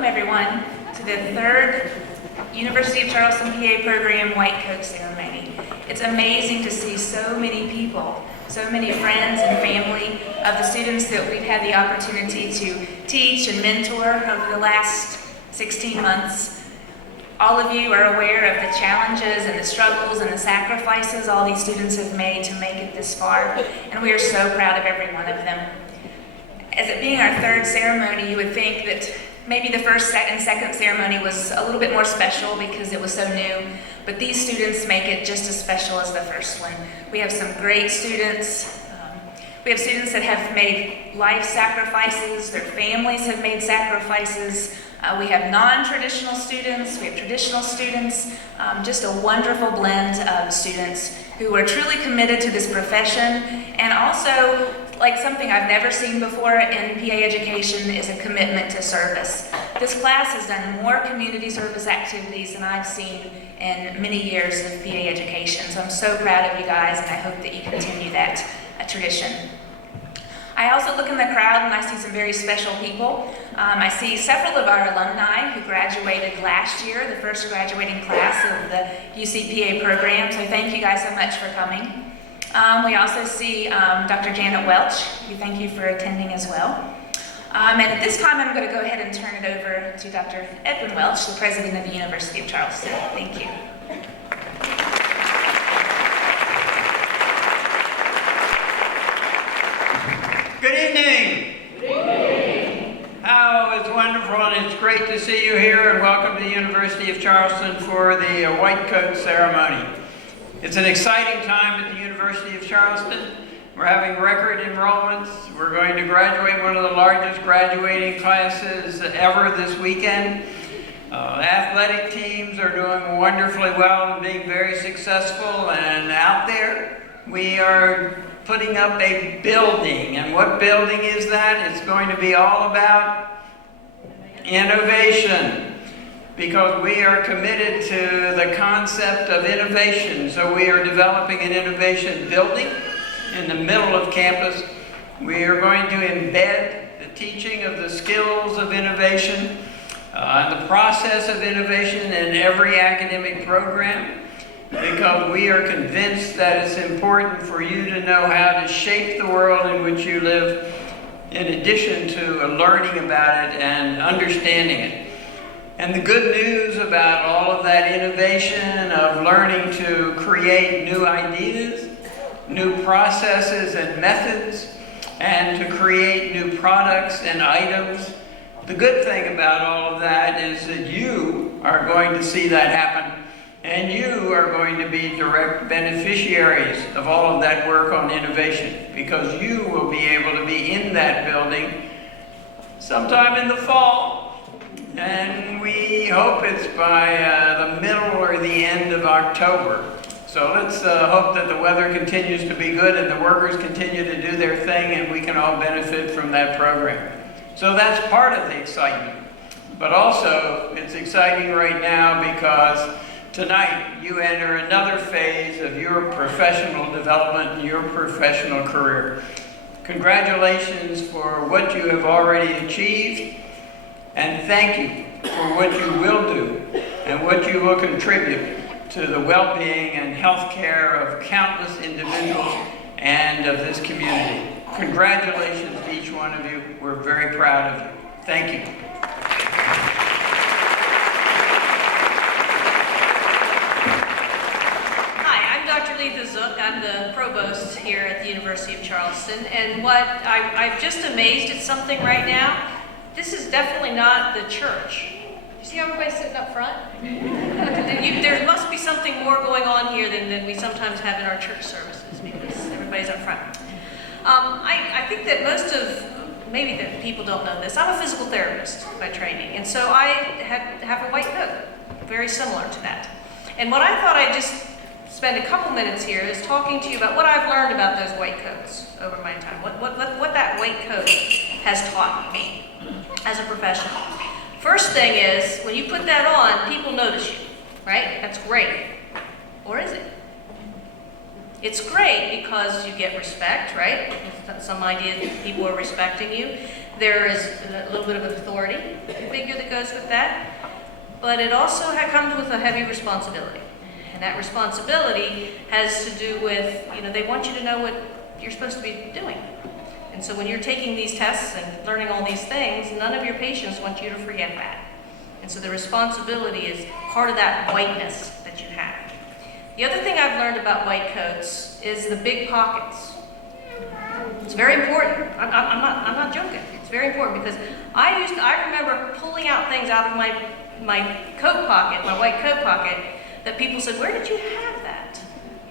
Welcome everyone to the third University of Charleston PA program White Coat Ceremony. It's amazing to see so many people, so many friends and family of the students that we've had the opportunity to teach and mentor over the last 16 months. All of you are aware of the challenges and the struggles and the sacrifices all these students have made to make it this far, and we are so proud of every one of them. As it being our third ceremony, you would think that maybe the first and second ceremony was a little bit more special because it was so new, but these students make it just as special as the first one. We have some great students. We have students that have made life sacrifices, their families have made sacrifices. We have non-traditional students, we have traditional students, just a wonderful blend of students who are truly committed to this profession, and also, like something I've never seen before in PA education, is a commitment to service. This class has done more community service activities than I've seen in many years of PA education, so I'm so proud of you guys, and I hope that you continue that tradition. I also look in the crowd and I see some very special people. I see several of our alumni who graduated last year, the first graduating class of the UCPA program, so thank you guys so much for coming. We also see Dr. Janet Welch. We thank you for attending as well. And at this time, I'm going to go ahead and turn it over to Dr. Edwin Welch, the president of the University of Charleston. Thank you. Good evening. Good evening. Oh, it's wonderful, and it's great to see you here, and welcome to the University of Charleston for the White Coat Ceremony. It's an exciting time at the University of Charleston. We're having record enrollments. We're going to graduate one of the largest graduating classes ever this weekend. Athletic teams are doing wonderfully well and being very successful, and out there we are putting up a building. And what building is that? It's going to be all about innovation, because we are committed to the concept of innovation. So we are developing an innovation building in the middle of campus. We are going to embed the teaching of the skills of innovation and the process of innovation in every academic program, because we are convinced that it's important for you to know how to shape the world in which you live, in addition to learning about it and understanding it. And the good news about all of that innovation of learning to create new ideas, new processes and methods, and to create new products and items, the good thing about all of that is that you are going to see that happen. And you are going to be direct beneficiaries of all of that work on innovation, because you will be able to be in that building sometime in the fall, and we hope it's by the middle or the end of October. So let's hope that the weather continues to be good and the workers continue to do their thing, and we can all benefit from that program. So that's part of the excitement. But also, it's exciting right now because tonight, you enter another phase of your professional development and your professional career. Congratulations for what you have already achieved, and thank you for what you will do and what you will contribute to the well-being and health care of countless individuals and of this community. Congratulations to each one of you. We're very proud of you. Thank you. I'm the provost here at the University of Charleston, and what I'm just amazed at something right now. This is definitely not the church. You see everybody sitting up front? There must be something more going on here than we sometimes have in our church services, because everybody's up front. I think that most of, maybe that people don't know this, I'm a physical therapist by training, and so I have a white coat, very similar to that. And what I thought I'd just spend a couple minutes here is talking to you about what I've learned about those white coats over my time, what that white coat has taught me as a professional. First thing is, when you put that on, people notice you, right? That's great. Or is it? It's great because you get respect, right? Some idea that people are respecting you. There is a little bit of authority figure that goes with that. But it also comes with a heavy responsibility. And that responsibility has to do with, they want you to know what you're supposed to be doing. And so when you're taking these tests and learning all these things, none of your patients want you to forget that. And so the responsibility is part of that whiteness that you have. The other thing I've learned about white coats is the big pockets. It's very important. I'm not joking. It's very important because I remember pulling out things out of my coat pocket, my white coat pocket, that people said, "Where did you have that?"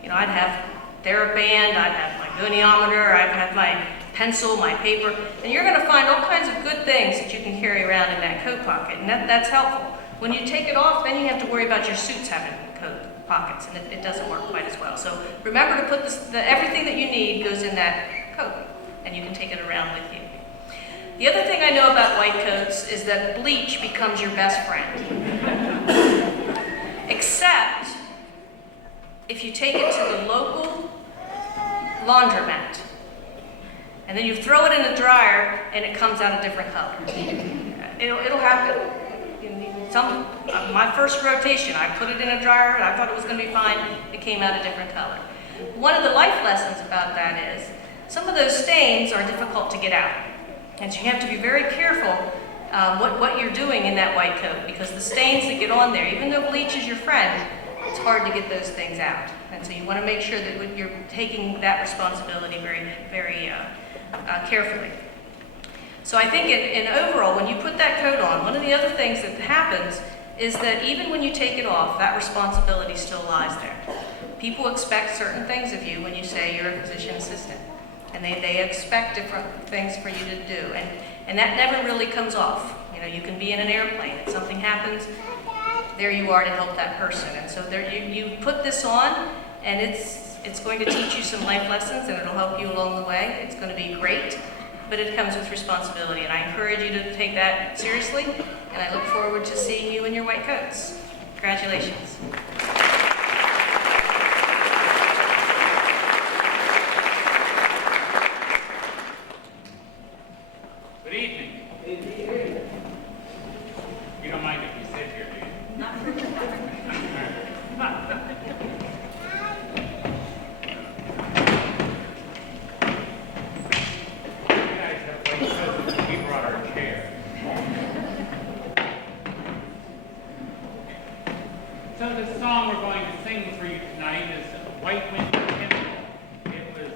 I'd have TheraBand, I'd have my goniometer, I'd have my pencil, my paper, and you're going to find all kinds of good things that you can carry around in that coat pocket, and that's helpful. When you take it off, then you have to worry about your suits having coat pockets, and it doesn't work quite as well. So remember to put everything that you need goes in that coat, and you can take it around with you. The other thing I know about white coats is that bleach becomes your best friend. Except if you take it to the local laundromat, and then you throw it in the dryer, and it comes out a different color. It'll happen. My first rotation, I put it in a dryer, and I thought it was going to be fine. It came out a different color. One of the life lessons about that is some of those stains are difficult to get out. And so you have to be very careful what you're doing in that white coat, because the stains that get on there, even though bleach is your friend, it's hard to get those things out. And so you want to make sure that you're taking that responsibility very, very carefully. So I think in overall, when you put that coat on, one of the other things that happens is that even when you take it off, that responsibility still lies there. People expect certain things of you when you say you're a physician assistant. And they expect different things for you to do. And that never really comes off. You can be in an airplane and something happens, there you are to help that person. And so there you put this on, and it's going to teach you some life lessons, and it'll help you along the way. It's going to be great, but it comes with responsibility. And I encourage you to take that seriously, and I look forward to seeing you in your white coats. Congratulations. Good evening. You don't mind if you sit here, do you? Not for You guys have like so we brought our chair. So the song we're going to sing for you tonight is White Winter Hymnal. It was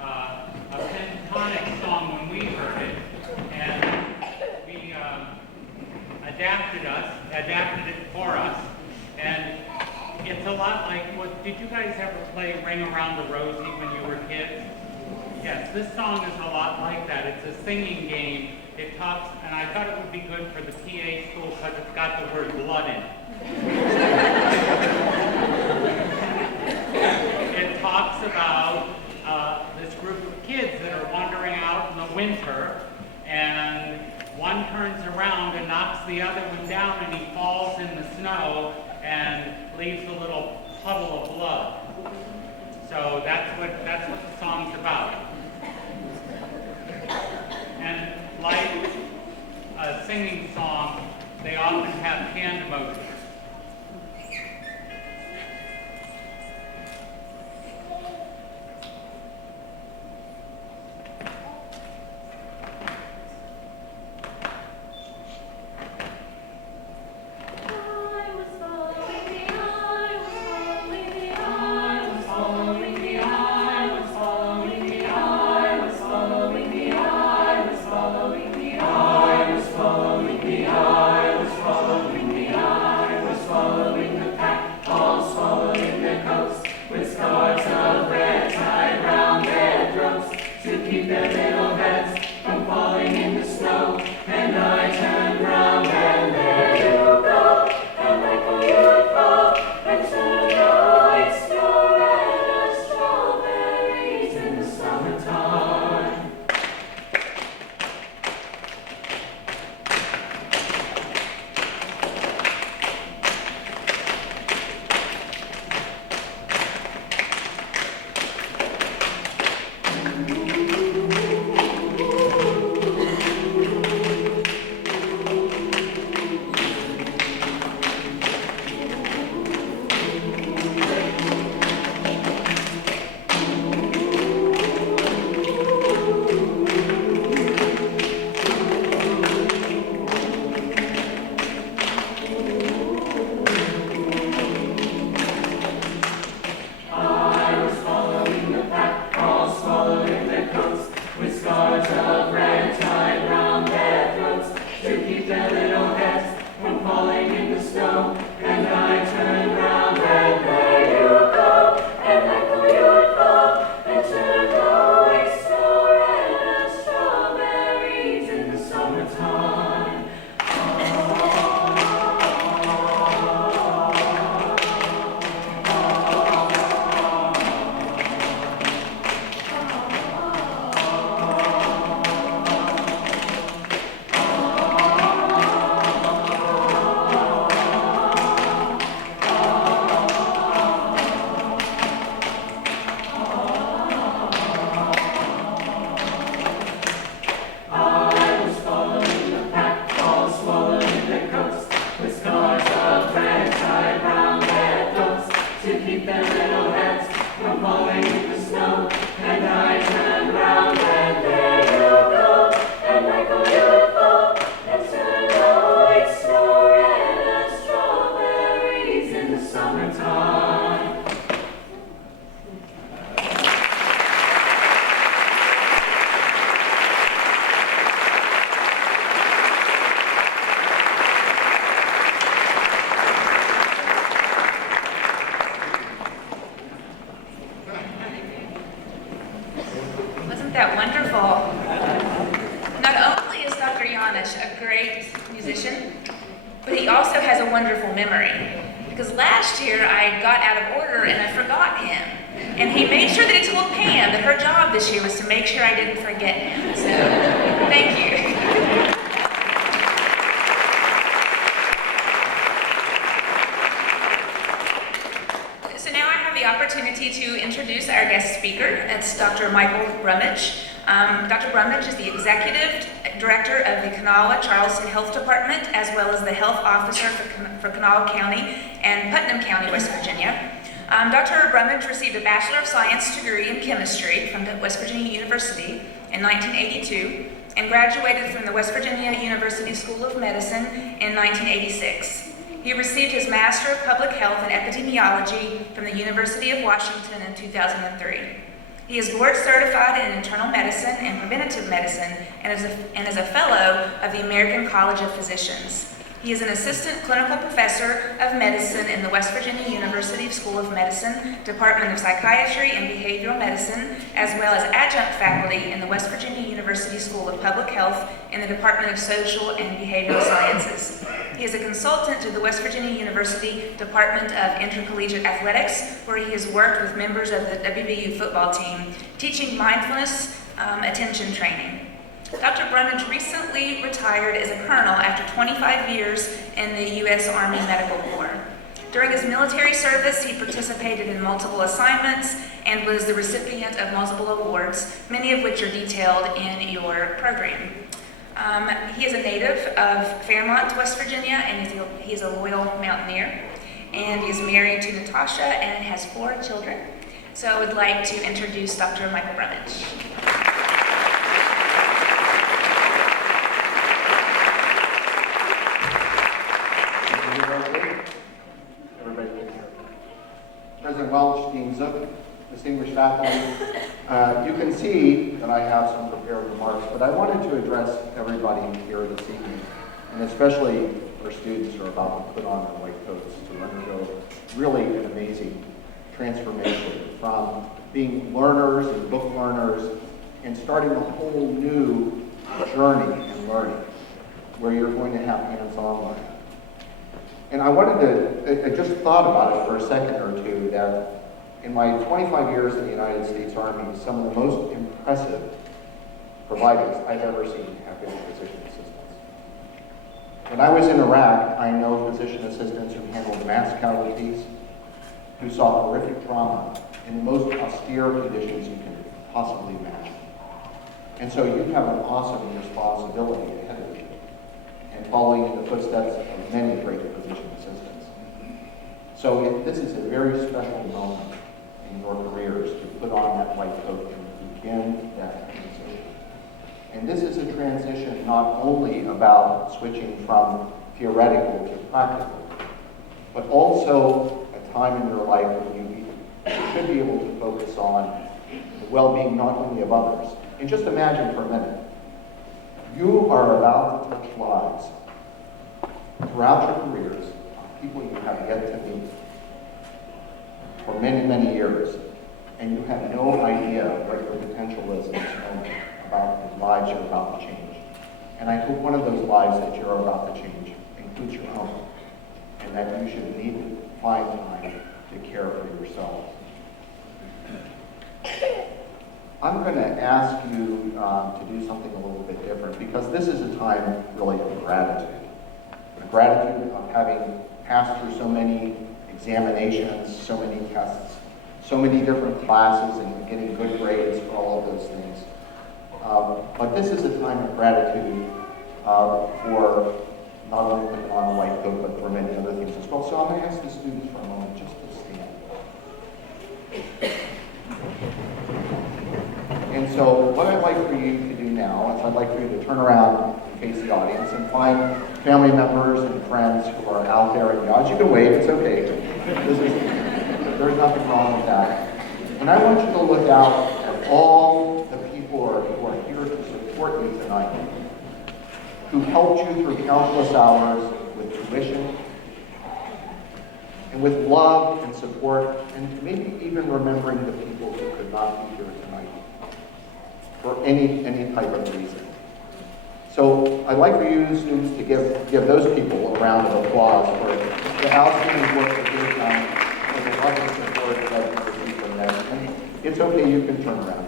a pentatonic song when we heard it, and we adapted it for us, and it's a lot like did you guys ever play Ring Around the Rosie when you were kids? Yes, this song is a lot like that. It's a singing game. It talks, and I thought it would be good for the PA school because it's got the word blood in it. It talks about this group of kids that are wandering out in the winter, and one turns around and knocks the other one down, and he falls in the snow and leaves a little puddle of blood. So that's what the song's about. And like a singing song, they often have hand motions. I was following the eye. a great musician, but he also has a wonderful memory. Because last year I got out of order and I forgot him. And he made sure that he told Pam that her job this year was to make sure I didn't forget him. So, thank you. So now I have the opportunity to introduce our guest speaker. It's Dr. Michael Brummage. Dr. Brummage is the Executive Director of the Kanawha Charleston Health Department, as well as the Health Officer for Kanawha County and Putnam County, West Virginia. Dr. Brummage received a Bachelor of Science degree in Chemistry from the West Virginia University in 1982 and graduated from the West Virginia University School of Medicine in 1986. He received his Master of Public Health and Epidemiology from the University of Washington in 2003. He is board certified in internal medicine and preventative medicine and is a fellow of the American College of Physicians. He is an assistant clinical professor of medicine in the West Virginia University School of Medicine, Department of Psychiatry and Behavioral Medicine, as well as adjunct faculty in the West Virginia University School of Public Health in the Department of Social and Behavioral Sciences. He is a consultant to the West Virginia University Department of Intercollegiate Athletics, where he has worked with members of the WVU football team, teaching mindfulness attention training. Dr. Brummage recently retired as a colonel after 25 years in the U.S. Army Medical Corps. During his military service, he participated in multiple assignments and was the recipient of multiple awards, many of which are detailed in your program. He is a native of Fairmont, West Virginia, and he is a loyal mountaineer. And he is married to Natasha and has 4 children. So I would like to introduce Dr. Michael Brummage. President Welch, Dean Zook, distinguished faculty, you can see that I have some prepared remarks, but I wanted to address everybody here this evening, and especially our students who are about to put on their white coats to undergo really an amazing transformation from being learners and book learners and starting a whole new journey in learning where you're going to have hands-on learning. And I wanted to, I just thought about it for a second or two, that in my 25 years in the United States Army, some of the most impressive providers I've ever seen have been physician assistants. When I was in Iraq, I know physician assistants who handled mass casualties, who saw horrific trauma in the most austere conditions you can possibly imagine. And so you have an awesome responsibility ahead of you, and following in the footsteps of many great physician assistants. So this is a very special moment in your careers to put on that white coat and begin that transition. And this is a transition not only about switching from theoretical to practical, but also a time in your life when you should be able to focus on the well-being not only of others. And just imagine for a minute, you are about to touch lives throughout your careers of people you have yet to meet for many, many years, and you have no idea what your potential is in this moment about the lives you're about to change. And I hope one of those lives that you're about to change includes your own, and that you should need to find time to care for yourself. I'm going to ask you to do something a little bit different, because this is a time really of gratitude. The gratitude of having passed through so many examinations, so many tests, so many different classes, and getting good grades for all of those things. But this is a time of gratitude for not only putting on the white coat, but for many other things as well. So I'm going to ask the students for a moment just to stand. And so what I'd like for you to do now is I'd like for you to turn around and face the audience and find family members and friends who are out there in the audience. You can wave, it's okay. There's nothing wrong with that. And I want you to look out at all the people who are here to support you tonight, who helped you through countless hours with tuition, and with love and support, and maybe even remembering the people who could not be here tonight for any type of reason. So I'd like for you students to give those people a round of applause for the outstanding work that they've done and the love and support that you receive from them. And it's okay, you can turn around.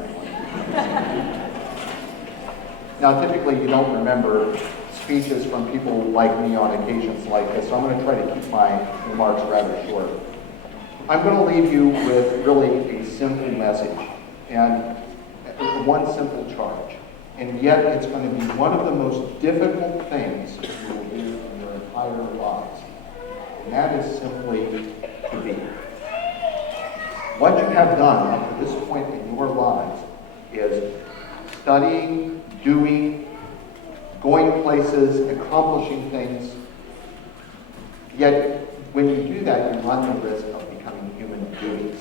Now, typically you don't remember speeches from people like me on occasions like this, so I'm going to try to keep my remarks rather short. I'm going to leave you with really a simple message and one simple charge. And yet it's going to be one of the most difficult things you will do in your entire lives. And that is simply to be. What you have done up to this point in your lives is studying, doing, going places, accomplishing things. Yet when you do that, you run the risk of becoming human beings.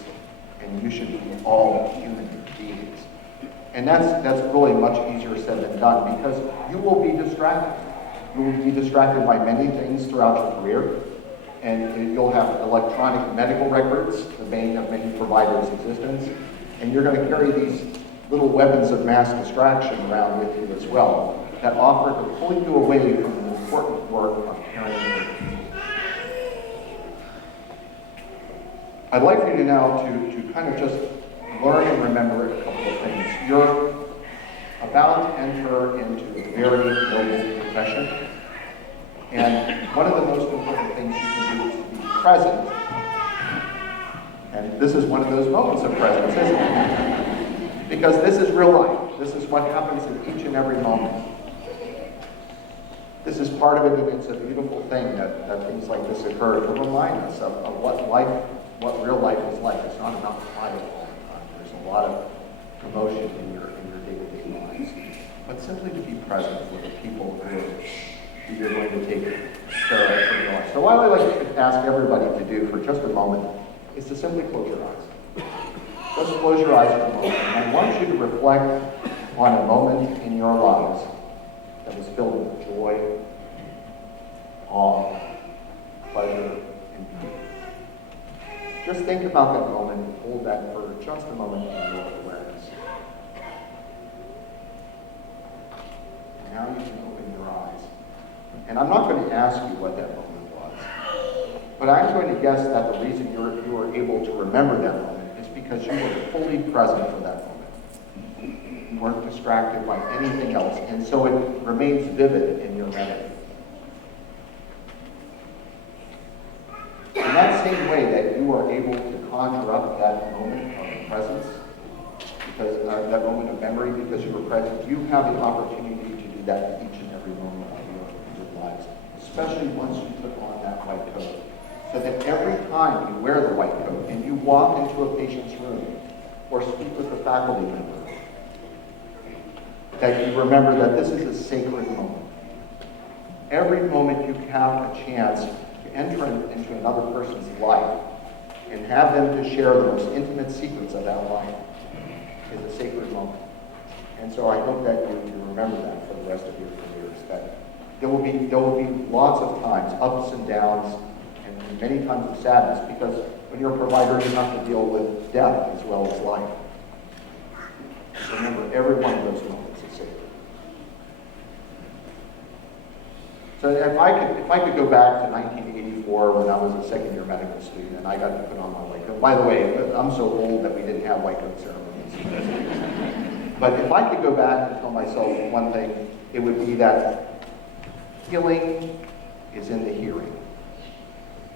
And you should be all human beings. And that's really much easier said than done because you will be distracted. You will be distracted by many things throughout your career. And you'll have electronic medical records, the bane of many providers' existence. And you're going to carry these little weapons of mass distraction around with you as well that offer to pull you away from the important work of caring for people. I'd like for you now to kind of just learn and remember a couple of things. You're about to enter into a very noble profession. And one of the most important things you can do is to be present. And this is one of those moments of presence, isn't it? Because this is real life. This is what happens in each and every moment. This is part of it, and it's a beautiful thing that things like this occur to remind us of what real life is like. It's not about quiet all the time. There's a lot of commotion in your day-to-day lives. But simply to be present with the people who you're going to take care of in your life. So what I'd like to ask everybody to do for just a moment is to simply close your eyes. Just close your eyes for a moment. And I want you to reflect on a moment in your lives that was filled with joy, awe, pleasure, and beauty. Just think about that moment and hold that for just a moment in your awareness. And now you can open your eyes. And I'm not going to ask you what that moment was, but I'm going to guess that the reason you were able to remember that moment is because you were fully present for that moment. You weren't distracted by anything else, and so it remains vivid in your memory. In that same way that you are able to conjure up that moment of presence, because that moment of memory, because you were present, you have the opportunity to do that each and every moment of your lives, especially once you put on that white coat. So that every time you wear the white coat and you walk into a patient's room or speak with a faculty member, that you remember that this is a sacred moment. Every moment you have a chance to enter into another person's life and have them to share the most intimate secrets of that life is a sacred moment. And so I hope that you remember that for the rest of your careers, that there will be lots of times, ups and downs, and many times of sadness, because when you're a provider, you have to deal with death as well as life. Remember, every one of those moments is sacred. So if I could go back to 1984 when I was a second-year medical student and I got to put on my white coat. By the way, I'm so old that we didn't have white coat ceremonies. But if I could go back and tell myself one thing, it would be that healing is in the hearing.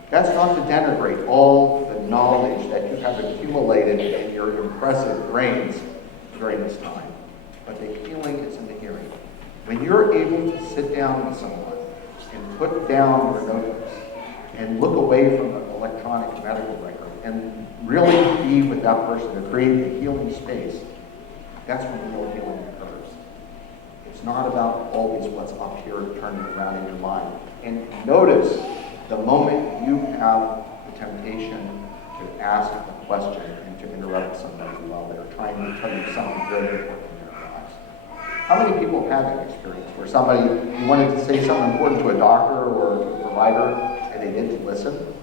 That's not to denigrate all the knowledge that you have accumulated in your impressive brains during this time. But the healing is in the hearing. When you're able to sit down with someone and put down your notebooks and look away from the electronic medical record and really be with that person to create a healing space, that's when real healing occurs. It's not about always what's up here turning around in your mind. And notice the moment you have the temptation to ask a question and to interrupt somebody while they're trying to tell you something very important in their lives. How many people have had that experience where you wanted to say something important to a doctor or a provider and they didn't listen?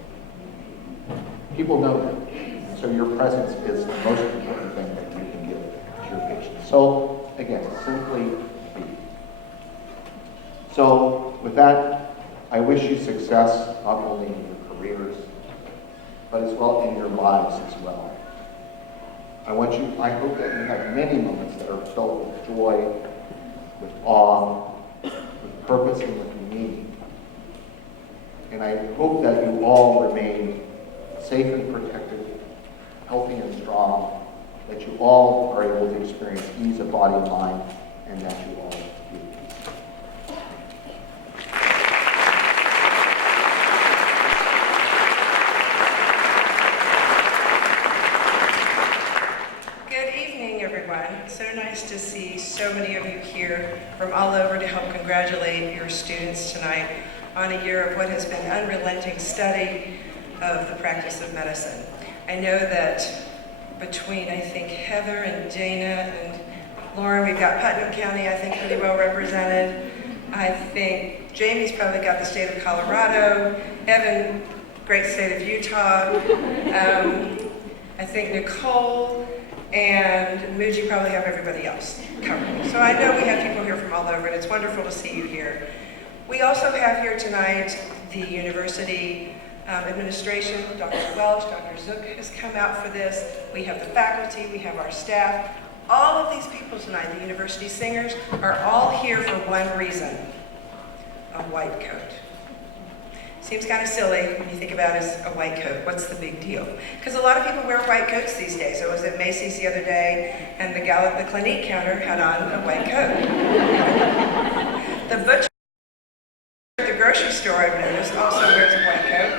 People know that. And so your presence is the most important thing that you can give to your patients. So again, simply be. So with that, I wish you success not only in your careers, but as well in your lives as well. I hope that you have many moments that are filled with joy, with awe, with purpose, and with meaning. And I hope that you all remain safe and protected, healthy and strong, that you all are able to experience ease of body and mind, and that you all do peace. Good evening, everyone. So nice to see so many of you here from all over to help congratulate your students tonight on a year of what has been unrelenting study of the practice of medicine. I know that between, I think, Heather and Dana and Lauren, we've got Putnam County, I think, pretty well represented. I think Jamie's probably got the state of Colorado. Evan, great state of Utah. I think Nicole and Muji probably have everybody else covered. So I know we have people here from all over, and it's wonderful to see you here. We also have here tonight the university administration. Dr. Welch, Dr. Zook has come out for this. We have the faculty, we have our staff. All of these people tonight, the university singers, are all here for one reason: a white coat. Seems kind of silly when you think about it as a white coat. What's the big deal? Because a lot of people wear white coats these days. I was at Macy's the other day, and the gal at the Clinique counter had on a white coat. The butcher at the grocery store, I've noticed, also wears a white coat.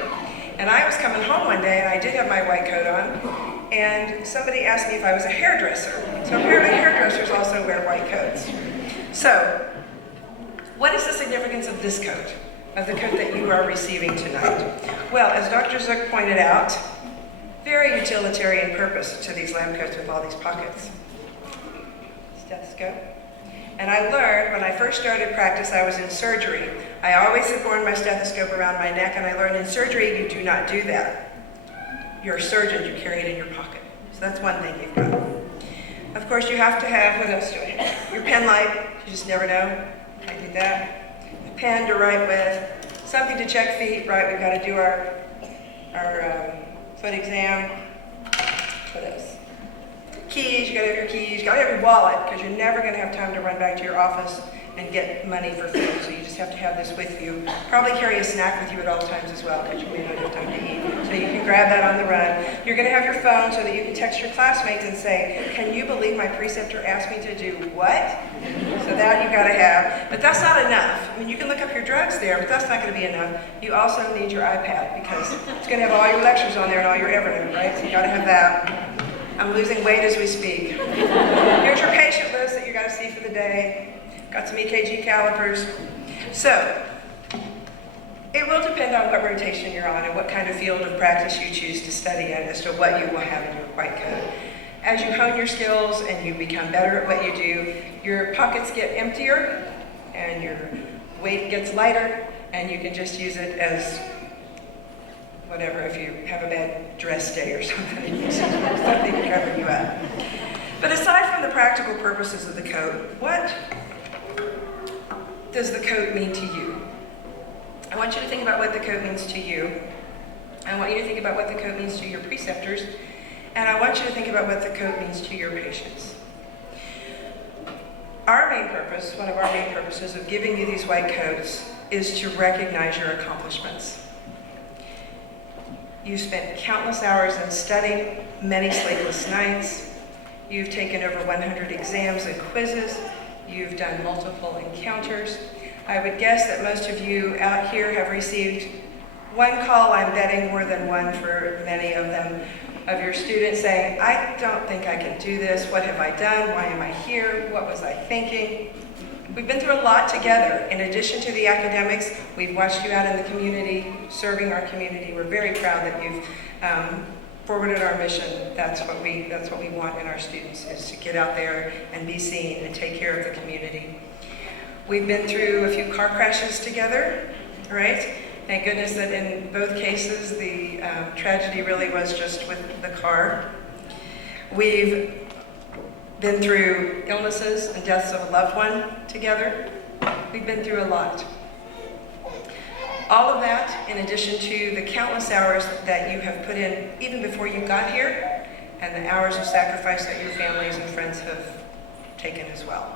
And I was coming home one day, and I did have my white coat on, and somebody asked me if I was a hairdresser. So apparently hairdressers also wear white coats. So, what is the significance of this coat? Of the coat that you are receiving tonight? Well, as Dr. Zook pointed out, very utilitarian purpose to these lab coats with all these pockets. Stethoscope. And I learned when I first started practice, I was in surgery. I always had worn my stethoscope around my neck, and I learned in surgery you do not do that. You're a surgeon, you carry it in your pocket. So that's one thing you've got. Of course, you have to have, what else do I have? Your pen light, you just never know. I need that. A pen to write with, something to check feet, right? We've got to do our foot exam. What else? Keys, you got to have your keys. You got to have your wallet, because you're never going to have time to run back to your office and get money for food. So you just have to have this with you. Probably carry a snack with you at all times as well, because you may not have time to eat. So you can grab that on the run. You're going to have your phone so that you can text your classmates and say, "Can you believe my preceptor asked me to do what?" So that you got to have. But that's not enough. I mean, you can look up your drugs there, but that's not going to be enough. You also need your iPad, because it's going to have all your lectures on there and all your Evernote, right? So you got to have that. I'm losing weight as we speak. Here's your patient list that you got to see for the day. Got some EKG calipers. So, it will depend on what rotation you're on and what kind of field of practice you choose to study in as to what you will have in your white coat. As you hone your skills and you become better at what you do, your pockets get emptier and your weight gets lighter, and you can just use it as whatever, if you have a bad dress day or something, something to cover you up. But aside from the practical purposes of the coat, what does the coat mean to you? I want you to think about what the coat means to you. I want you to think about what the coat means to your preceptors. And I want you to think about what the coat means to your patients. Our main purpose, one of our main purposes of giving you these white coats, is to recognize your accomplishments. You've spent countless hours in study, many sleepless nights. You've taken over 100 exams and quizzes. You've done multiple encounters. I would guess that most of you out here have received one call, I'm betting more than one for many of them, of your students saying, "I don't think I can do this. What have I done? Why am I here? What was I thinking?" We've been through a lot together. In addition to the academics, we've watched you out in the community, serving our community. We're very proud that you've forwarded our mission. That's what we want in our students, is to get out there and be seen and take care of the community. We've been through a few car crashes together, right? Thank goodness that in both cases the tragedy really was just with the car. We've been through illnesses and deaths of a loved one together. We've been through a lot. All of that, in addition to the countless hours that you have put in even before you got here, and the hours of sacrifice that your families and friends have taken as well.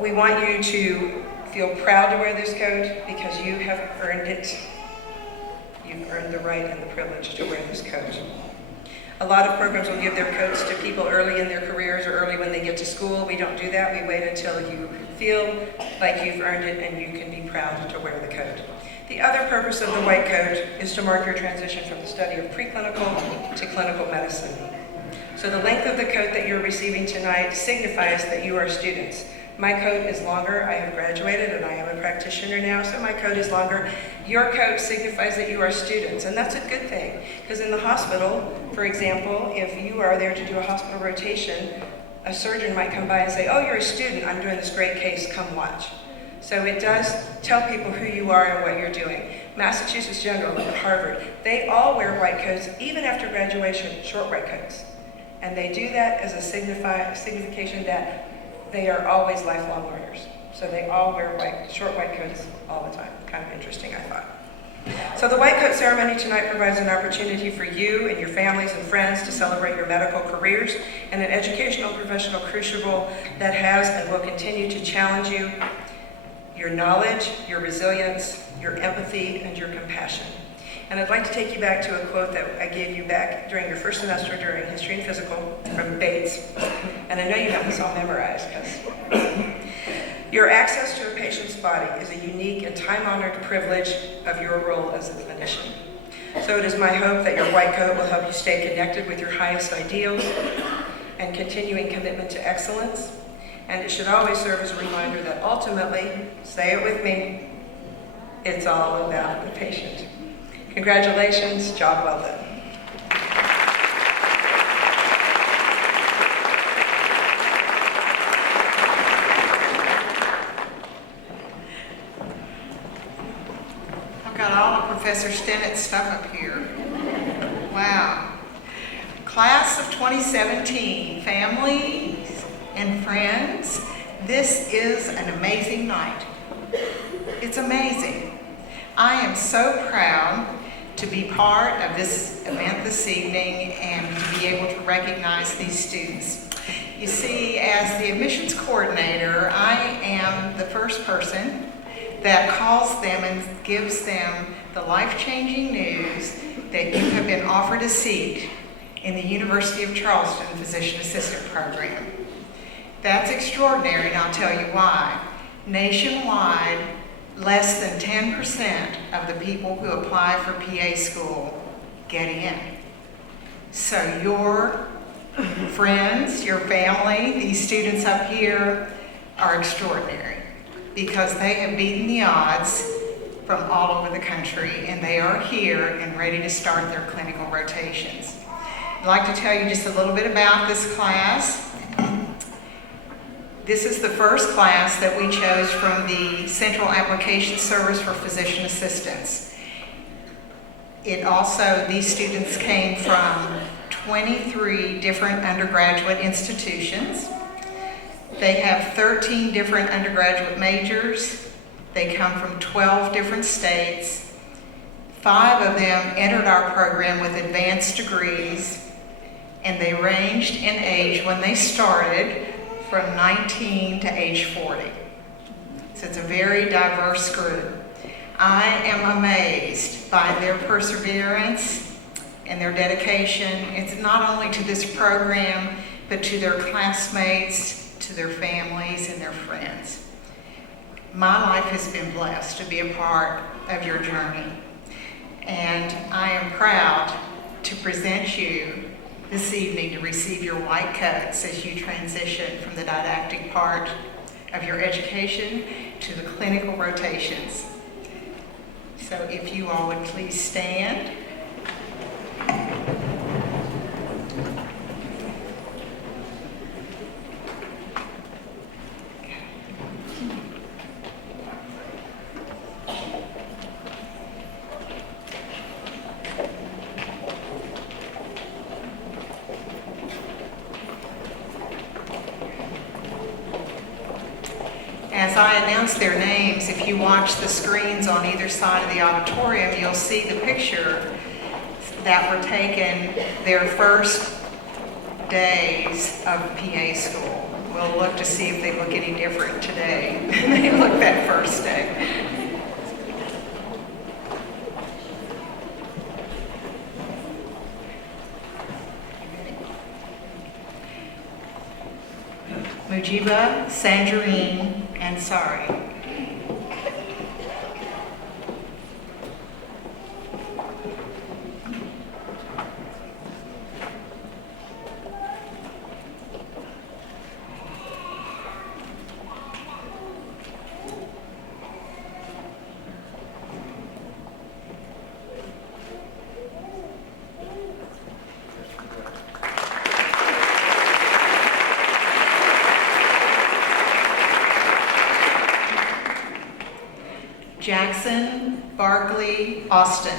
We want you to feel proud to wear this coat because you have earned it. You've earned the right and the privilege to wear this coat. A lot of programs will give their coats to people early in their careers or early when they get to school. We don't do that. We wait until you feel like you've earned it and you can be proud to wear the coat. The other purpose of the white coat is to mark your transition from the study of preclinical to clinical medicine. So the length of the coat that you're receiving tonight signifies that you are students. My coat is longer. I have graduated and I am a practitioner now, so my coat is longer. Your coat signifies that you are students, and that's a good thing. Because in the hospital, for example, if you are there to do a hospital rotation, a surgeon might come by and say, oh, you're a student, I'm doing this great case, come watch. So it does tell people who you are and what you're doing. Massachusetts General and Harvard, they all wear white coats, even after graduation, short white coats. And they do that as a signification that they are always lifelong learners. So they all wear short white coats all the time. Kind of interesting, I thought. So the white coat ceremony tonight provides an opportunity for you and your families and friends to celebrate your medical careers and an educational professional crucible that has and will continue to challenge you, your knowledge, your resilience, your empathy, and your compassion. And I'd like to take you back to a quote that I gave you back during your first semester during History and Physical from Bates. And I know you have this all memorized because your access to a patient's body is a unique and time-honored privilege of your role as a clinician. So it is my hope that your white coat will help you stay connected with your highest ideals and continuing commitment to excellence. And it should always serve as a reminder that ultimately, say it with me, it's all about the patient. Congratulations, job well done. I've got all of Professor Stennett's stuff up here. Wow. Class of 2017, families and friends, this is an amazing night. It's amazing. I am so proud to be part of this event this evening and to be able to recognize these students. You see, as the admissions coordinator, I am the first person that calls them and gives them the life-changing news that you have been offered a seat in the University of Charleston Physician Assistant Program. That's extraordinary, and I'll tell you why. Nationwide, less than 10% of the people who apply for PA school get in. So your friends, your family, these students up here are extraordinary because they have beaten the odds from all over the country, and they are here and ready to start their clinical rotations. I'd like to tell you just a little bit about this class. This is the first class that we chose from the Central Application Service for Physician Assistants. These students came from 23 different undergraduate institutions. They have 13 different undergraduate majors. They come from 12 different states. 5 of them entered our program with advanced degrees, and they ranged in age when they started from 19 to age 40. So it's a very diverse group. I am amazed by their perseverance and their dedication. It's not only to this program, but to their classmates, to their families, and their friends. My life has been blessed to be a part of your journey. And I am proud to present you this evening to receive your white coats as you transition from the didactic part of your education to the clinical rotations. So if you all would please stand. as I announce their names, if you watch the screens on either side of the auditorium, you'll see the picture that were taken their first days of PA school. We'll look to see if they look any different today than they looked that first day. Mujiba, Sanjarine, and Sari. Jackson Barkley Austin.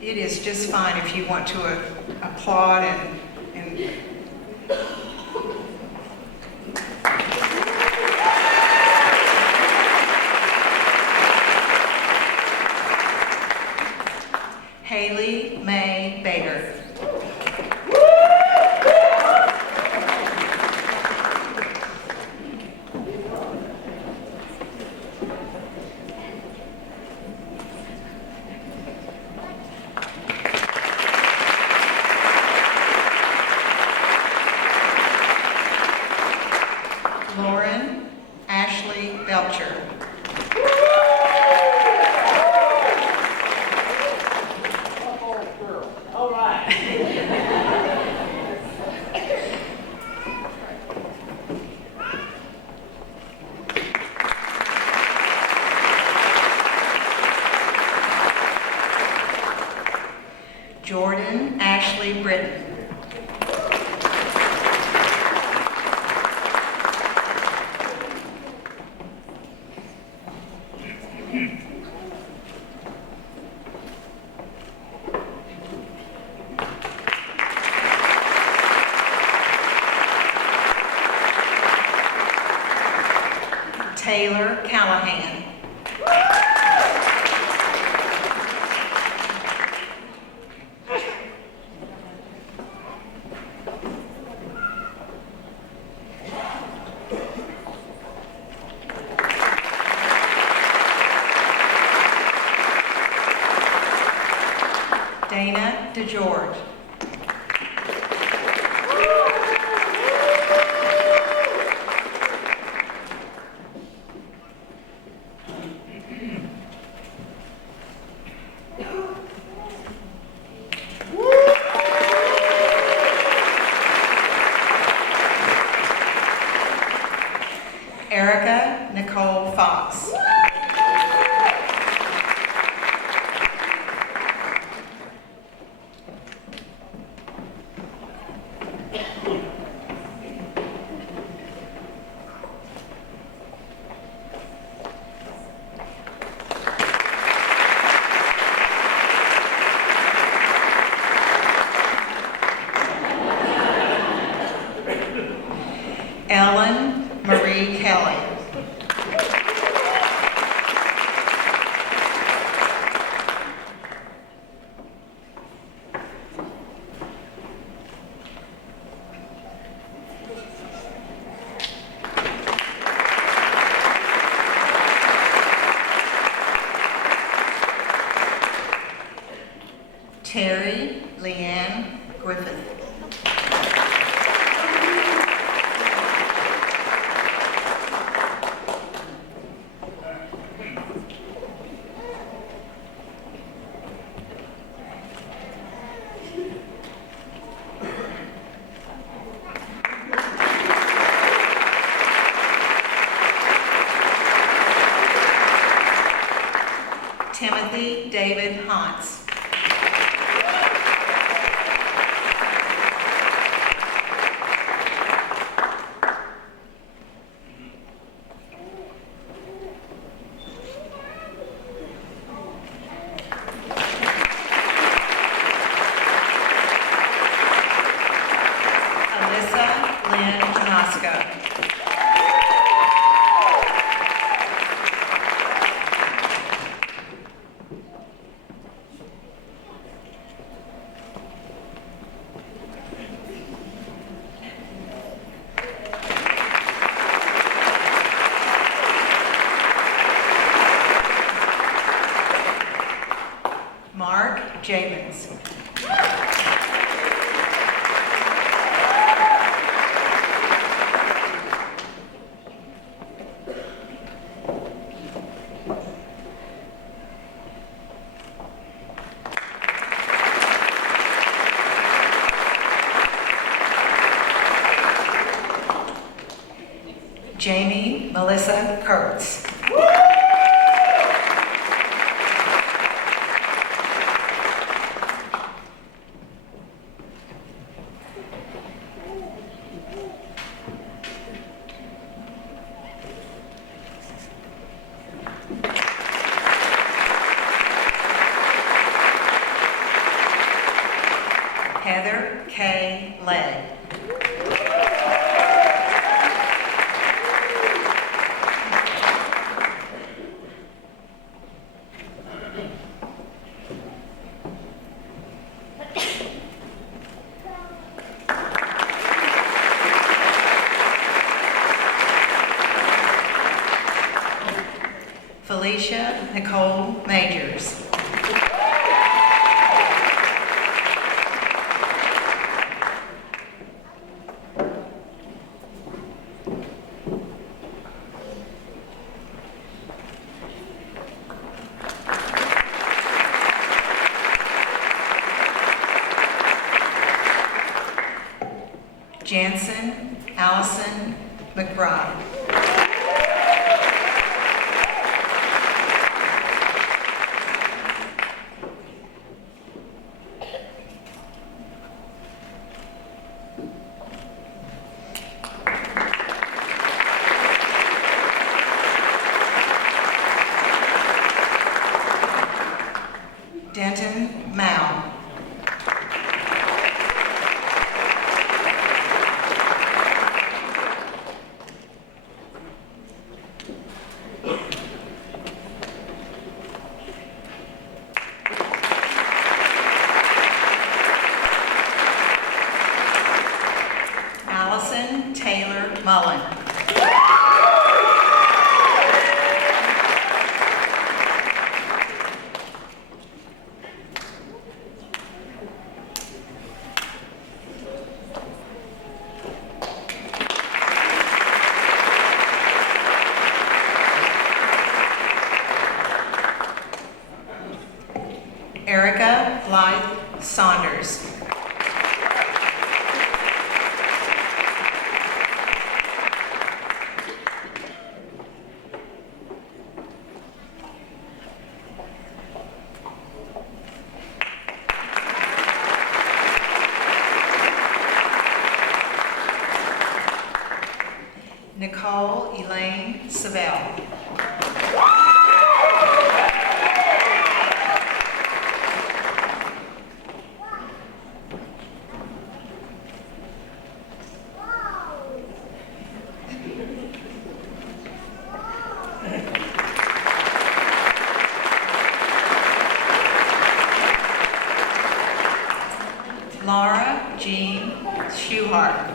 It is just fine if you want to applaud and Haley May Bader. Lauren Ashley Belcher. All right. Jordan Ashley Britton. Taylor Callahan. Dana DeGeorge. Erica Nicole Fox. Ellen Marie Kelly. Terry Leanne Griffith. Timothy David Hantz. Ryan Janoska. Mark Jamens. Jamie Melissa Kurtz. Heather K. Legg. Felicia Nicole Majors. Jansen Allison McBride. Denton Mao. Allison Taylor Mullen. Erica Blythe Saunders. Nicole Elaine Savell. Laura Jean Schuhart.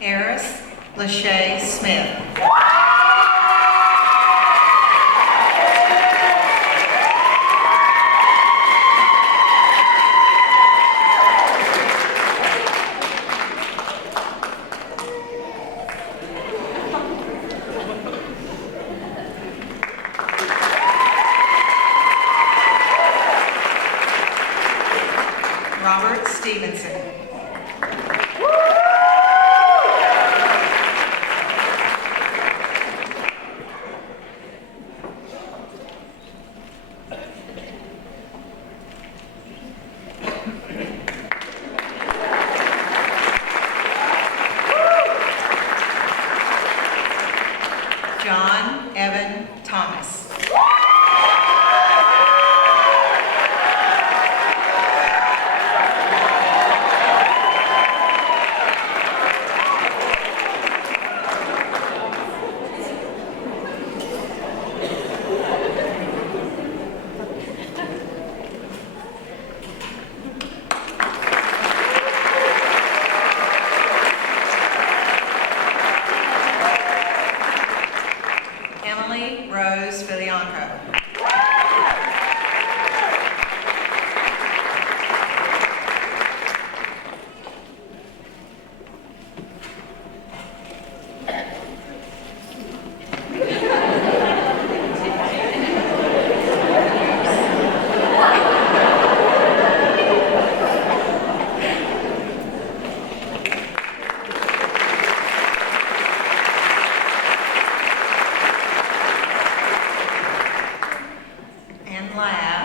Eris Lachey Smith. Robert Stevenson.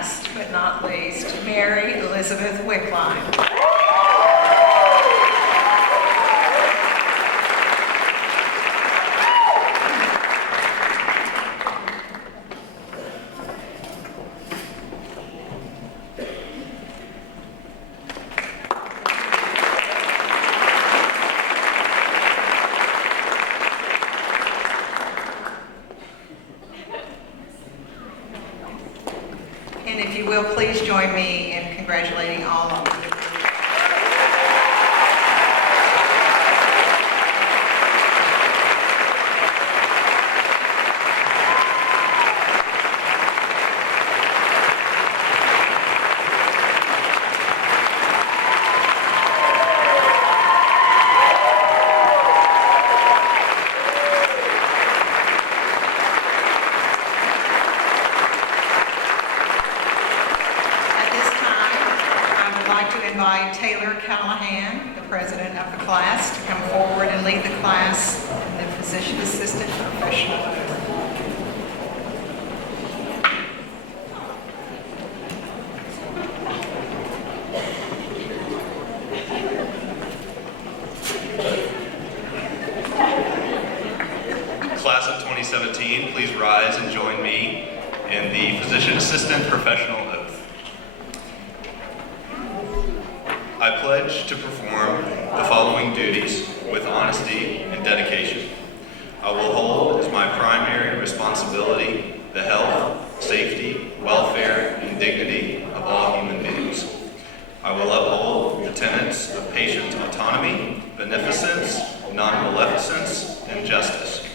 last but not least, Mary Elizabeth Wickline. And if you will, please join me in congratulating all of you. Callahan, the president of the class, to come forward and lead the class in the physician assistant professional oath. Class of 2017, please rise and join me in the physician assistant professional oath. I pledge to perform the following duties with honesty and dedication. I will hold as my primary responsibility the health, safety, welfare, and dignity of all human beings. I will uphold the tenets of patient autonomy, beneficence, non-maleficence, and justice.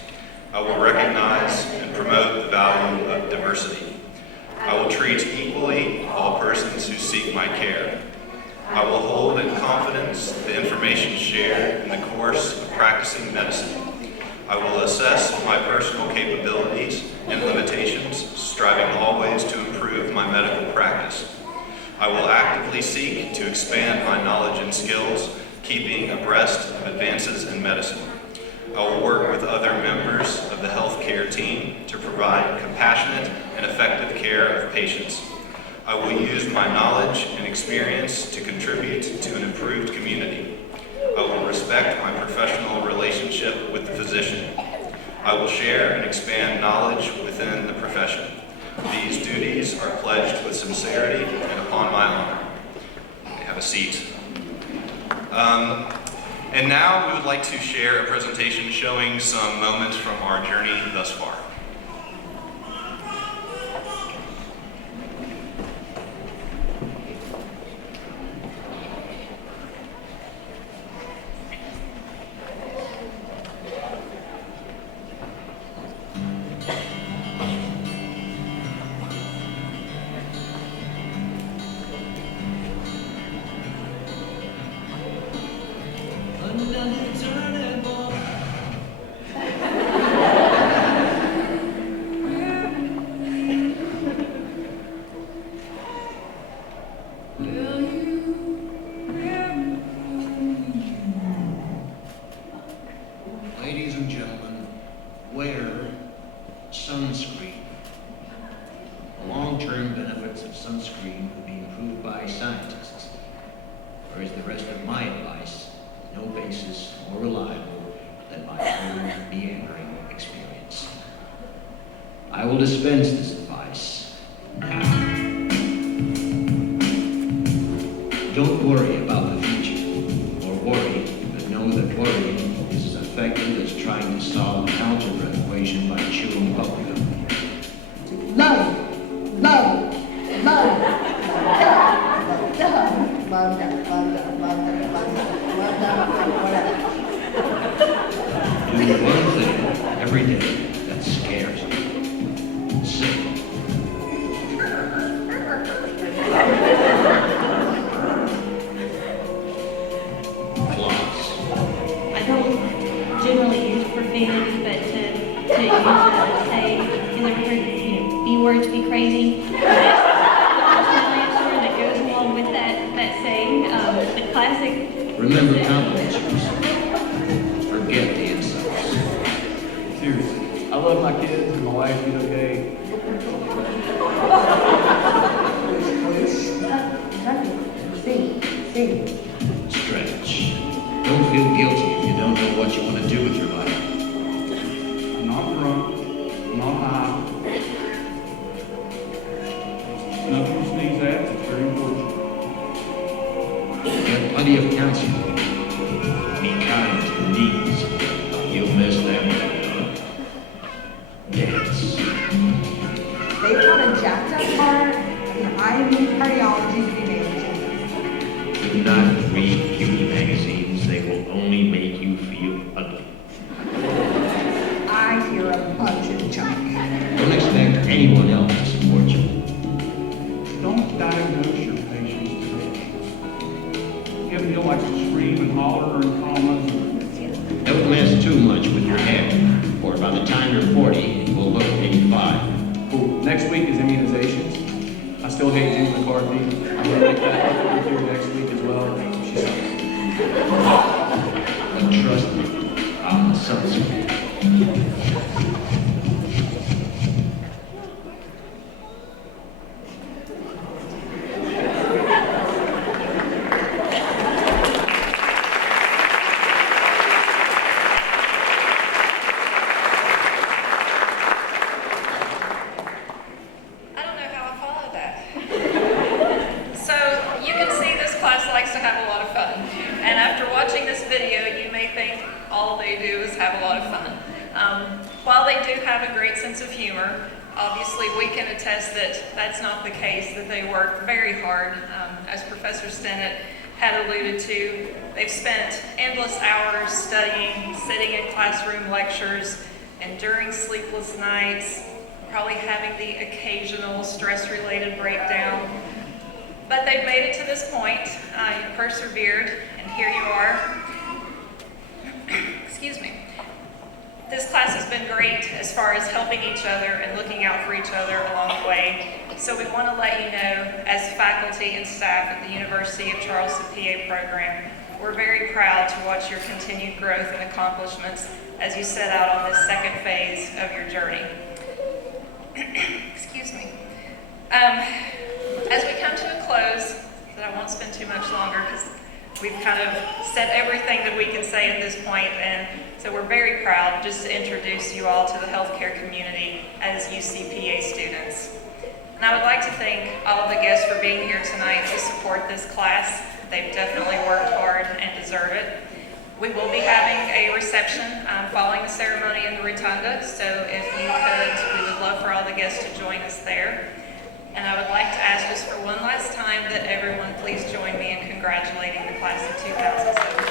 I will recognize and promote the value of diversity. I will treat equally all persons who seek my care. I will hold in confidence the information shared in the course of practicing medicine. I will assess my personal capabilities and limitations, striving always to improve my medical practice. I will actively seek to expand my knowledge and skills, keeping abreast of advances in medicine. I will work with other members of the healthcare team to provide compassionate and effective care of patients. I will use my knowledge and experience to contribute to an improved community. I will respect my professional relationship with the physician. I will share and expand knowledge within the profession. These duties are pledged with sincerity and upon my honor. Have a seat. And now we would like to share a presentation showing some moments from our journey thus far. Ladies and gentlemen, wear sunscreen. The long-term benefits of sunscreen will be improved by scientists, whereas the rest of my advice has no basis more reliable than my own meandering experience. I will dispense this advice now. Don't worry about the future, or worry, but know that worrying is as effective as trying to solve an algebra equation by chewing bubblegum. Love, love, love, love, love, love, love, Do one thing every day that scares you. Sing. Floss. I don't generally use profanity, but to use say, you ever heard, B words be crazy? That's my answer that goes along with that saying, the classic. Remember countermeasures. Forget the insults. Seriously, I love my kids and my wife, you okay? what you want to do with your life. I'm not drunk, I'm not high. Nothing to sneeze at, it's very important. You have plenty of counseling. Be kind to the needs. You'll miss them. Dance. They've got a jacked up heart and I need cardiology to be managing. Do not read beauty magazines. They will only make you feel ugly. I hear a bunch of junk. Don't expect anyone else to support you. Don't diagnose your patients today. If you like to scream and holler and traumas, Don't mess too much with your hair, or by the time you're 40, you will look 85. Cool. Next week is immunizations. I still hate Jim McCarthy. I'm gonna make that up here next week as well. She sucks. But trust me, I'm the sunscreen. I don't know how I followed that. So you can see this class likes to have a lot of fun. And after watching this video, you may think all they do is have a lot of fun. While they do have a great sense of humor, obviously we can attest that that's not the case, that they work very hard. As Professor Stennett had alluded to, they've spent endless hours studying, sitting in classroom lectures, enduring sleepless nights, probably having the occasional stress-related breakdown. But they've made it to this point. You persevered, and here you are. Excuse me. This class has been great as far as helping each other and looking out for each other along the way. So we want to let you know, as faculty and staff at the University of Charleston PA program, we're very proud to watch your continued growth and accomplishments as you set out on this second phase of your journey. Excuse me. As we come to a close, that I won't spend too much longer because we've kind of said everything that we can say at this point, and so we're very proud just to introduce you all to the healthcare community as UCPA students. And I would like to thank all of the guests for being here tonight to support this class. They've definitely worked hard and deserve it. We will be having a reception following the ceremony in the rotunda, so if you could, we would love for all the guests to join us there. And I would like to ask just for one last time that everyone please join me in congratulating the class of 2017.